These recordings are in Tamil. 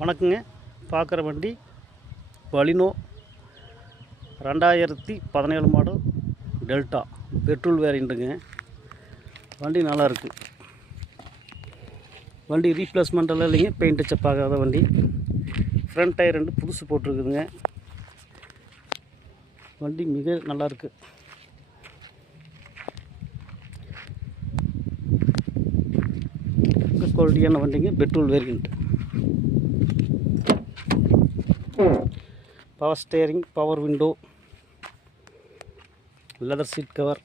வணக்கங்க. பார்க்குற வண்டி பலினோ 2017 மாடல் டெல்டா பெட்ரோல் வேரியண்ட்டுங்க. வண்டி நல்லாயிருக்கு. வண்டி ரீப்ளேஸ்மெண்ட்டெல்லாம் இல்லைங்க, பெயிண்ட் டச்சப் ஆகாத வண்டி. ஃப்ரண்ட் டயர் 2 புதுசு போட்டிருக்குதுங்க. வண்டி மிக நல்லாயிருக்கு. குவாலிட்டியான வண்டிங்க, petrol variant. Power steering, power window, leather seat cover,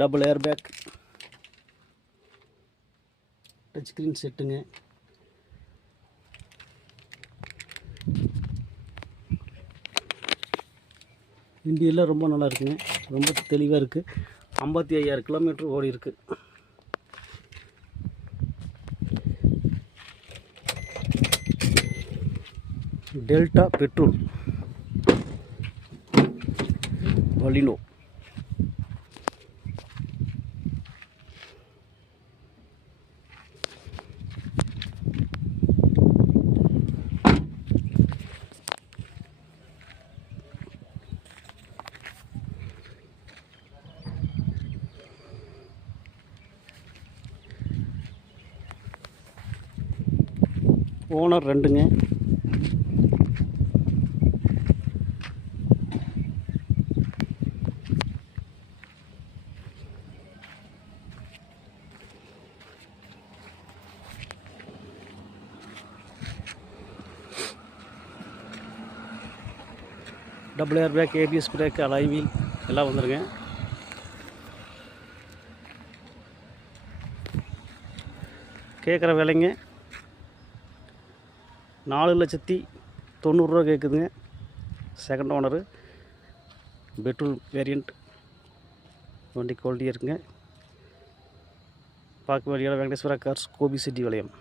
double air bag, touch screen செட்டுங்க. இண்டியெல்லாம் ரொம்ப நல்லா இருக்குங்க, ரொம்ப தெளிவாக இருக்குது. 55,000 கிலோமீட்டர் ஓடி இருக்கு. Delta petrol Baleno. ஓனர் 2ங்க. Double air bag, ABS brake, alloy wheel எல்லாம் வந்துருங்க. கேட்குற விலைங்க 4,90,000 கேட்குதுங்க. Second owner, petrol variant. வண்டி குவாலிட்டியாக இருக்குங்க. பார்க்க வேண்டிய வெங்கடேஸ்வரா கார்ஸ், கோபி சிட்டி வளையம்.